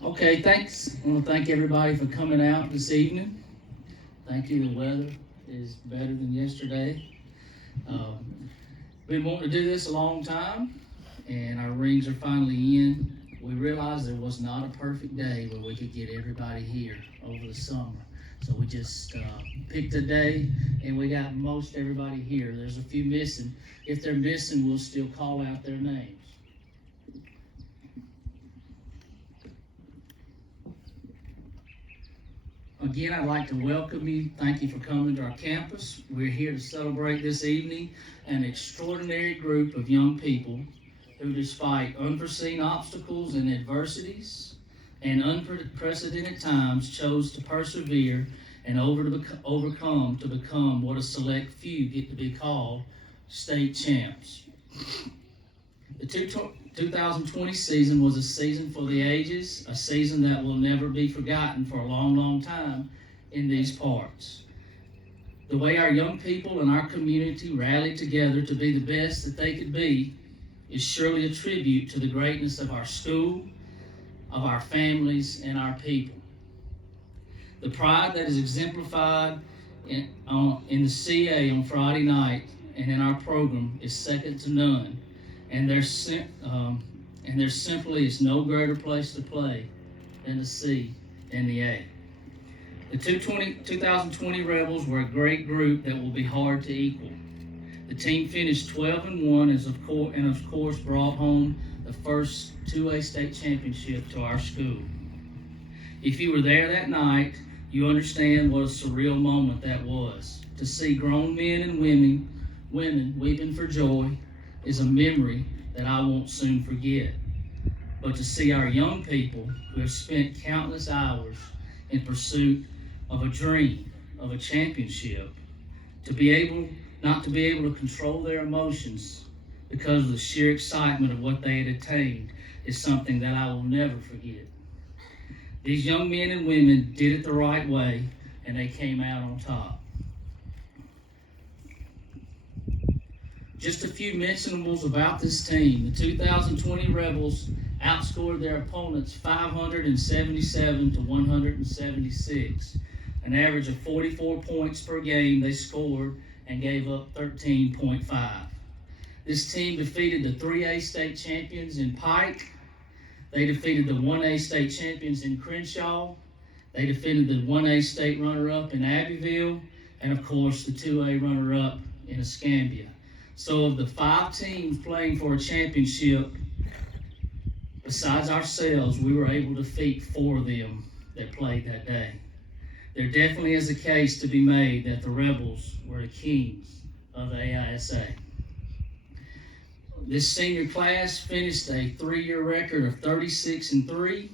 Okay, thanks. I want to thank everybody for coming out this evening. Thank you. The weather is better than yesterday. Been wanting to do this a long time, and our rings are finally in. We realized there was not a perfect day where we could get everybody here over the summer. So we just picked a day, and we got most everybody here. There's a few missing. If they're missing, we'll still call out their names. Again, I'd like to welcome you. Thank you for coming to our campus. We're here to celebrate this evening an extraordinary group of young people who, despite unforeseen obstacles and adversities and unprecedented times, chose to persevere and overcome to become what a select few get to be called state champs. The 2020 season was a season for the ages, a season that will never be forgotten for a long, long time in these parts. The way our young people and our community rallied together to be the best that they could be is surely a tribute to the greatness of our school, of our families, and our people. The pride that is exemplified in the CA on Friday night and in our program is second to none. And there simply is no greater place to play than the C and the A. The 2020 Rebels were a great group that will be hard to equal. The team finished 12-1 and of course brought home the first 2A state championship to our school. If you were there that night, you understand what a surreal moment that was. To see grown men and women weeping for joy is a memory that I won't soon forget. But to see our young people who have spent countless hours in pursuit of a dream, of a championship, not to be able to control their emotions because of the sheer excitement of what they had attained is something that I will never forget. These young men and women did it the right way, and they came out on top. Just a few mentionables about this team. The 2020 Rebels outscored their opponents 577 to 176. An average of 44 points per game they scored and gave up 13.5. This team defeated the 3A state champions in Pike. They defeated the 1A state champions in Crenshaw. They defeated the 1A state runner-up in Abbeville, and of course the 2A runner-up in Escambia. So of the 5 teams playing for a championship, besides ourselves, we were able to defeat 4 of them that played that day. There definitely is a case to be made that the Rebels were the kings of the AISA. This senior class finished a 3-year record of 36-3.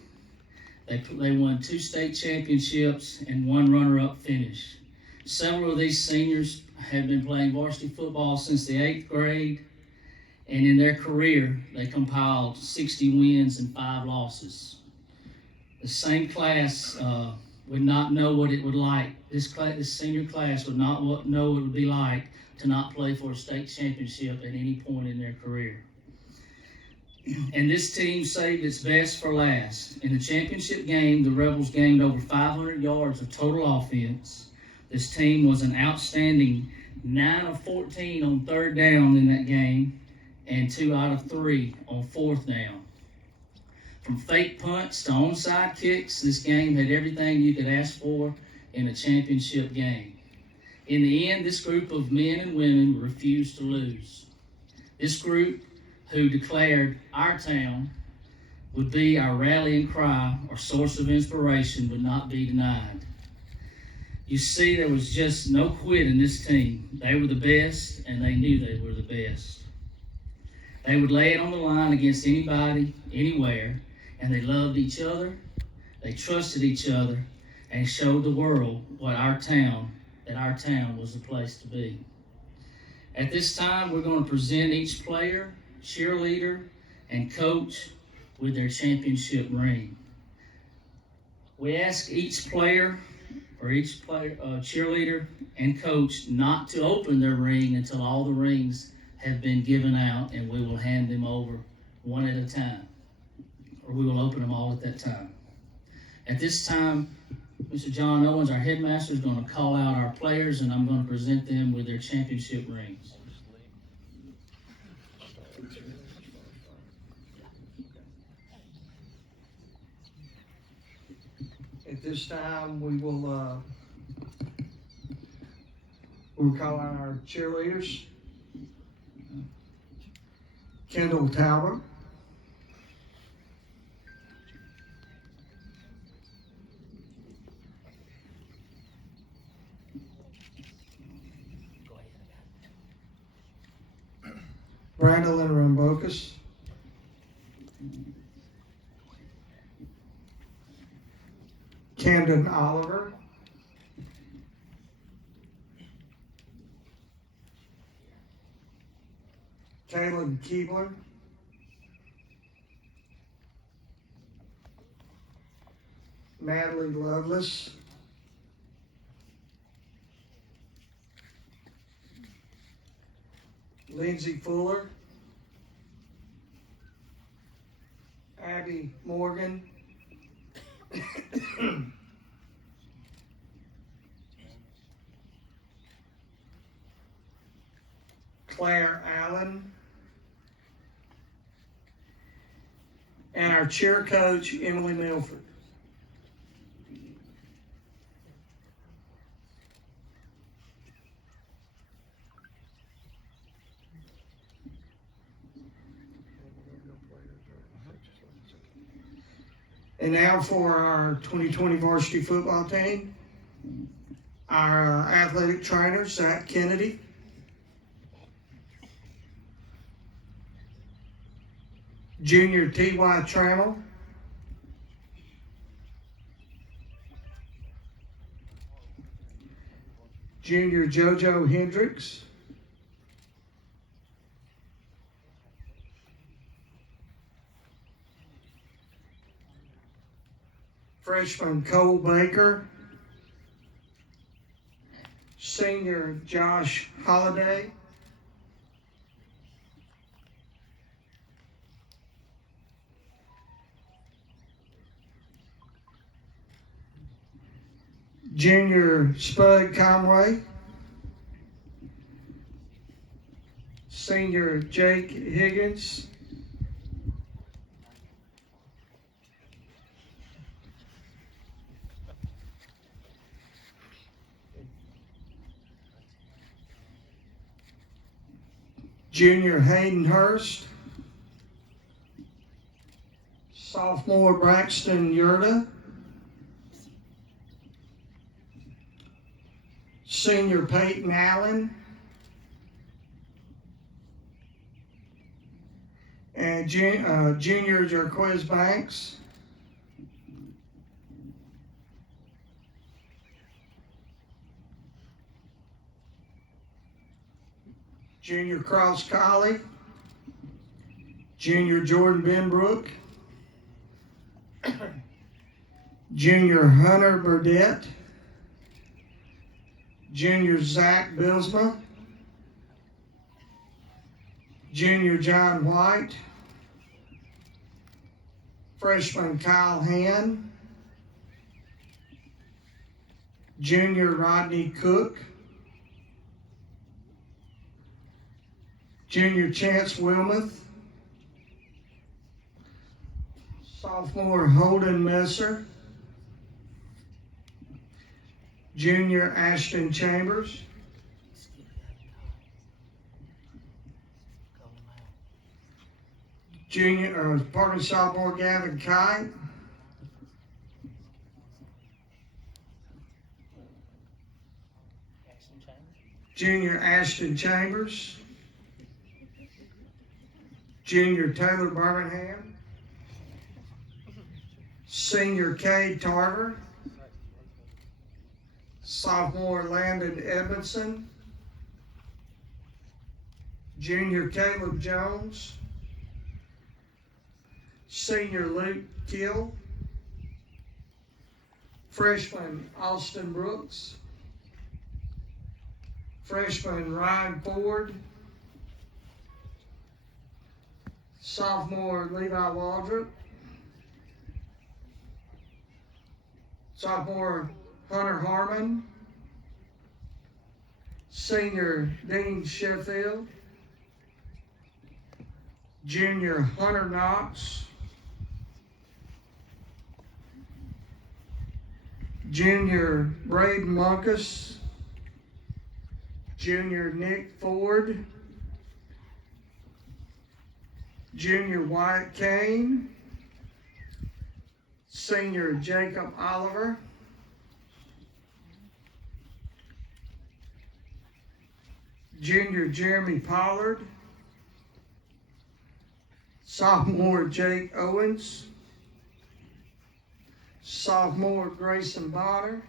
They won 2 state championships and 1 runner-up finish. Several of these seniors had been playing varsity football since the 8th grade, and in their career, they compiled 60 wins and 5 losses. The same class would not know what it would like. This senior class would not know what it would be like to not play for a state championship at any point in their career. And this team saved its best for last. In the championship game, the Rebels gained over 500 yards of total offense. This team was an outstanding 9 of 14 on 3rd down in that game and 2 out of 3 on 4th down. From fake punts to onside kicks, this game had everything you could ask for in a championship game. In the end, this group of men and women refused to lose. This group, who declared our town would be our rallying cry or source of inspiration, would not be denied. You see, there was just no quit in this team. They were the best, and they knew they were the best. They would lay it on the line against anybody, anywhere, and they loved each other, they trusted each other, and showed the world that our town was the place to be. At this time, we're going to present each player, cheerleader, and coach with their championship ring. We ask each player, cheerleader, and coach not to open their ring until all the rings have been given out, and we will hand them over one at a time, or we will open them all at that time. At this time, Mr. John Owens, our headmaster, is going to call out our players, and I'm going to present them with their championship rings. At this time, we'll call out our cheerleaders. Kendall Tower. Brandolyn Rambocus. Camden Oliver. Caleb Keebler. Natalie Lovelace. Lindsay Fuller. Abby Morgan. Claire Allen. And our cheer coach, Emily Milford. And now for our 2020 varsity football team. Our athletic trainer, Zach Kennedy. Junior T.Y. Trammell. Junior JoJo Hendricks. Freshman Cole Baker. Senior Josh Holliday. Junior Spud Conway. Senior Jake Higgins. Junior Hayden Hurst. Sophomore Braxton Yurda. Senior Peyton Allen. And junior Jarquez Banks. Junior Cross Collie. Junior Jordan Benbrook. Junior Hunter Burdette. Junior Zach Bilsma. Junior John White. Freshman Kyle Hand. Junior Rodney Cook. Junior Chance Wilmuth. Sophomore Holden Messer. Junior Ashton Chambers. Sophomore Gavin Kite. Junior Ashton Chambers. Junior Taylor Birmingham. Senior Cade Tarver. Sophomore Landon Edmondson. Junior Caleb Jones. Senior Luke Kill. Freshman Austin Brooks. Freshman Ryan Ford. Sophomore Levi Waldrop. sophomore Hunter Harmon, senior Dean Sheffield, junior Hunter Knox, junior Braden Munkus, junior Nick Ford, junior Wyatt Kane, senior Jacob Oliver, junior Jeremy Pollard, sophomore Jake Owens, sophomore Grayson Bonner,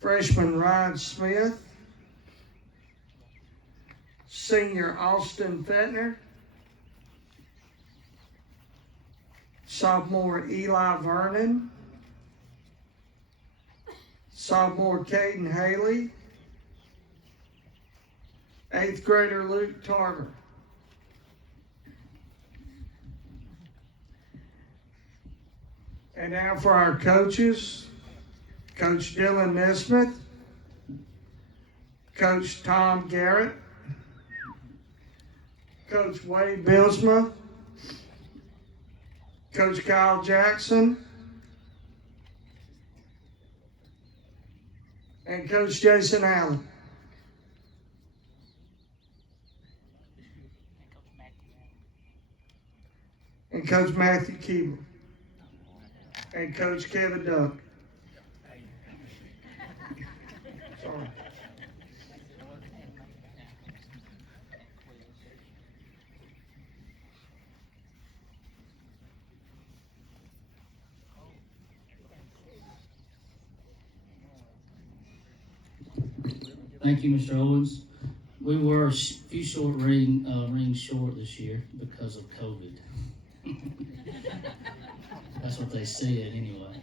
freshman Ryan Smith, senior Austin Fettner, sophomore Eli Vernon, sophomore Caden Haley, 8th grader Luke Tarver. And now for our coaches, Coach Dylan Nesmith, Coach Tom Garrett, Coach Wade Bilsma, Coach Kyle Jackson, and Coach Jason Allen. And Coach Matthew Keeble. And Coach Kevin Duck. Sorry. Thank you, Mr. Owens. We were a few rings short this year because of COVID. That's what they said anyway.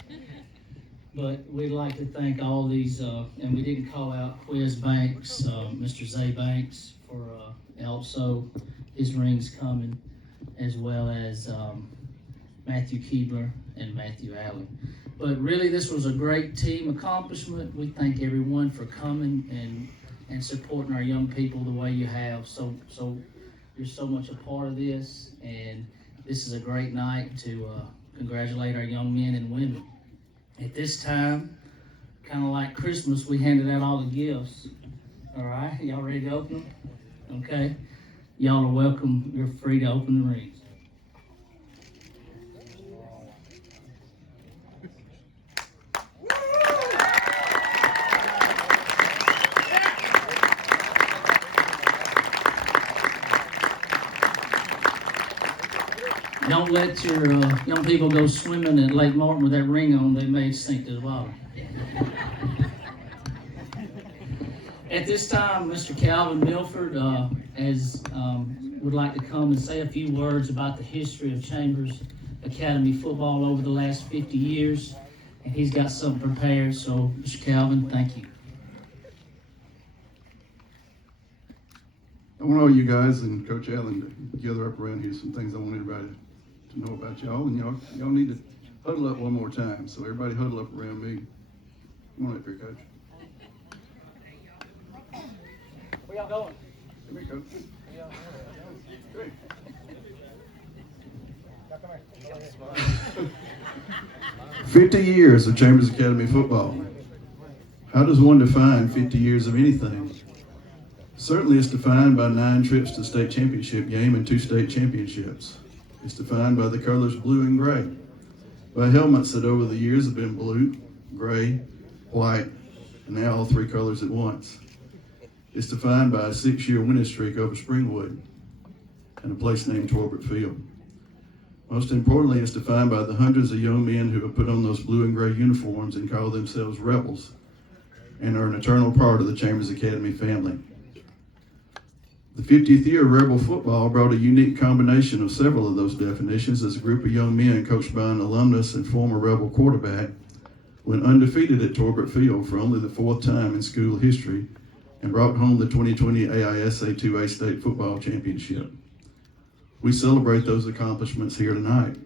But we'd like to thank all these, and we didn't call out Quiz Banks, Mr. Zay Banks for also his rings coming, as well as Matthew Keebler and Matthew Allen. But really, this was a great team accomplishment. We thank everyone for coming and supporting our young people the way you have. So you're so much a part of this, and this is a great night to congratulate our young men and women. At this time, kind of like Christmas, we handed out all the gifts. All right, y'all ready to open them? Okay, y'all are welcome. You're free to open the rings. Don't let your young people go swimming at Lake Martin with that ring on. They may sink to the bottom. At this time, Mr. Calvin Milford would like to come and say a few words about the history of Chambers Academy football over the last 50 years. And he's got something prepared. So, Mr. Calvin, thank you. I want all you guys and Coach Allen to gather up around here. Some things I want everybody to know about y'all, and y'all need to huddle up one more time. So everybody huddle up around me. Come on up here, Coach. Where y'all going? Come here, Coach. Come here. 50 years of Chambers Academy football. How does one define 50 years of anything? Certainly it's defined by 9 trips to the state championship game and 2 state championships. It's defined by the colors blue and gray, by helmets that over the years have been blue, gray, white, and now all 3 colors at once. It's defined by a 6-year winning streak over Springwood and a place named Torbert Field. Most importantly, it's defined by the hundreds of young men who have put on those blue and gray uniforms and call themselves Rebels and are an eternal part of the Chambers Academy family. The 50th year of Rebel football brought a unique combination of several of those definitions as a group of young men coached by an alumnus and former Rebel quarterback went undefeated at Torbert Field for only the 4th time in school history and brought home the 2020 AISA 2A State Football Championship. We celebrate those accomplishments here tonight.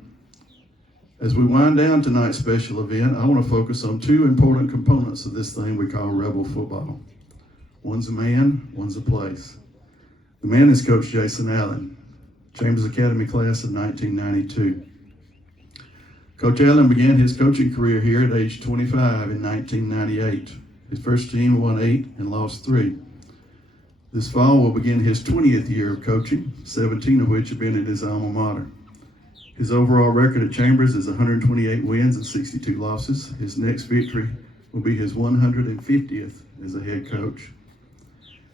As we wind down tonight's special event, I want to focus on two important components of this thing we call Rebel football. One's a man, one's a place. The man is Coach Jason Allen, Chambers Academy class of 1992. Coach Allen began his coaching career here at age 25 in 1998. His first team won 8 and lost 3. This fall will begin his 20th year of coaching, 17 of which have been at his alma mater. His overall record at Chambers is 128 wins and 62 losses. His next victory will be his 150th as a head coach.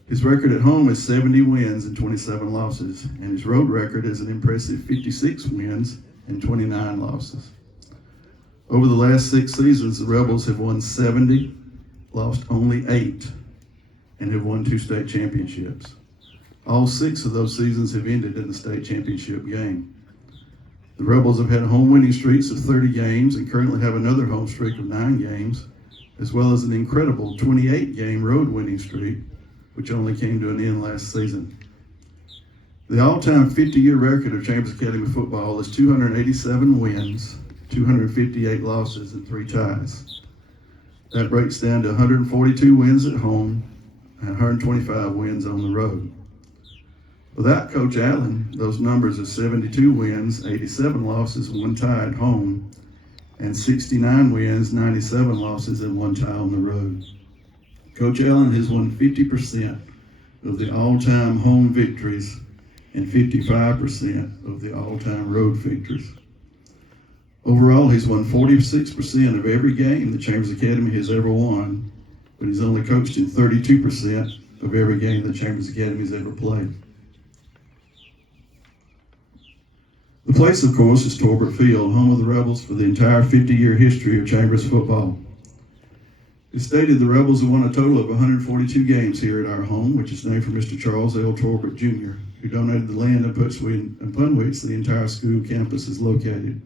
His record at home is 70 wins and 27 losses, and his road record is an impressive 56 wins and 29 losses. Over the last 6 seasons, the Rebels have won 70, lost only 8, and have won 2 state championships. All 6 of those seasons have ended in the state championship game. The Rebels have had home winning streaks of 30 games and currently have another home streak of 9 games, as well as an incredible 28-game road winning streak, which only came to an end last season. The all-time 50-year record of Chambers Academy football is 287 wins, 258 losses, and 3 ties. That breaks down to 142 wins at home and 125 wins on the road. Without Coach Allen, those numbers are 72 wins, 87 losses, 1 tie at home, and 69 wins, 97 losses, and 1 tie on the road. Coach Allen has won 50% of the all-time home victories and 55% of the all-time road victories. Overall, he's won 46% of every game the Chambers Academy has ever won, but he's only coached in 32% of every game the Chambers Academy has ever played. The place, of course, is Torbert Field, home of the Rebels for the entire 50-year history of Chambers football. It's stated the Rebels have won a total of 142 games here at our home, which is named for Mr. Charles L. Torbert, Jr., who donated the land upon which the entire school campus is located.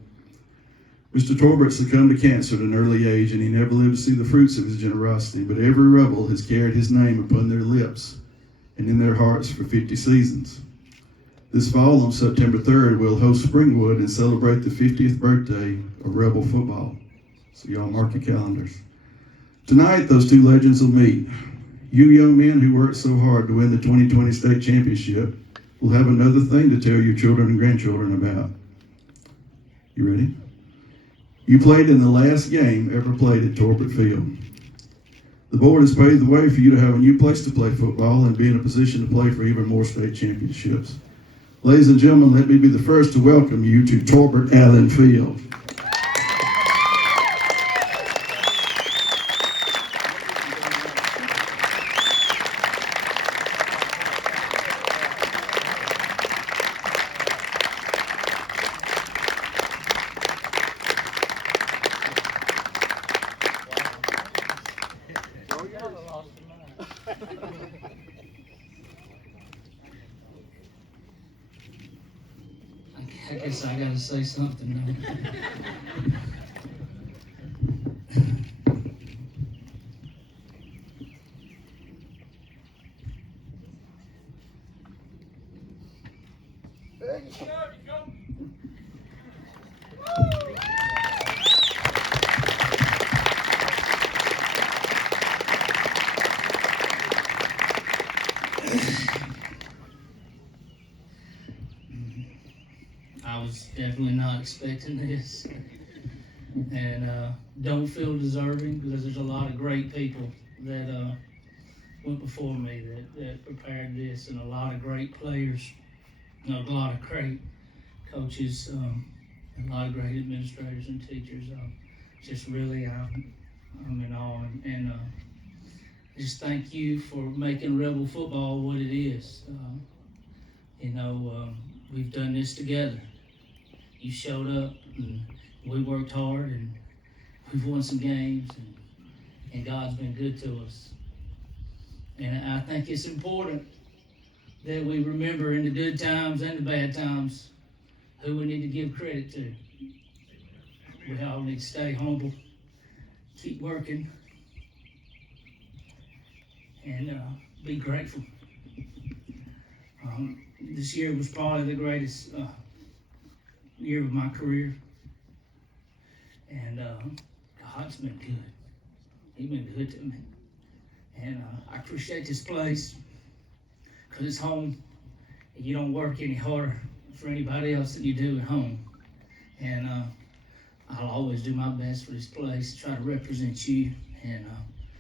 Mr. Torbert succumbed to cancer at an early age, and he never lived to see the fruits of his generosity, but every Rebel has carried his name upon their lips and in their hearts for 50 seasons. This fall, on September 3rd, we'll host Springwood and celebrate the 50th birthday of Rebel football. So y'all mark your calendars. Tonight, those 2 legends will meet. You young men who worked so hard to win the 2020 state championship will have another thing to tell your children and grandchildren about. You ready? You played in the last game ever played at Torbert Field. The board has paved the way for you to have a new place to play football and be in a position to play for even more state championships. Ladies and gentlemen, let me be the first to welcome you to Torbert Allen Field. I guess I gotta say something now. I was definitely not expecting this, and don't feel deserving because there's a lot of great people that went before me that prepared this, and a lot of great players, a lot of great coaches, a lot of great administrators and teachers. Just really, I'm in awe, and just thank you for making Rebel football what it is. We've done this together. You showed up, and we worked hard, and we've won some games, and God's been good to us. And I think it's important that we remember in the good times and the bad times who we need to give credit to. We all need to stay humble, keep working, and be grateful. This year was probably the greatest year of my career. And God's been good. He's been good to me. And I appreciate this place because it's home. And you don't work any harder for anybody else than you do at home. And I'll always do my best for this place, try to represent you. And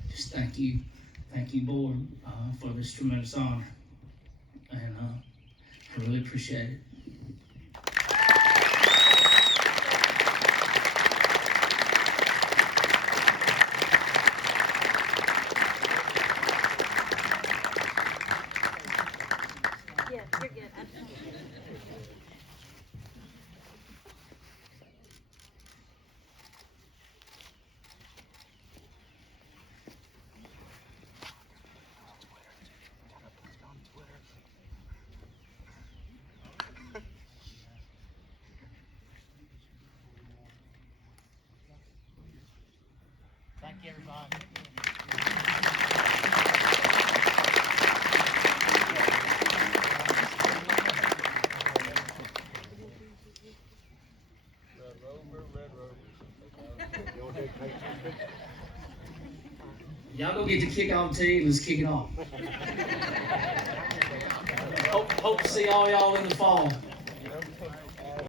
just thank you, board, for this tremendous honor. And I really appreciate it. Yeah, you're good. Thank you, everybody. Y'all go get the kickoff tee. Let's kick it off. Hope to see all y'all in the fall.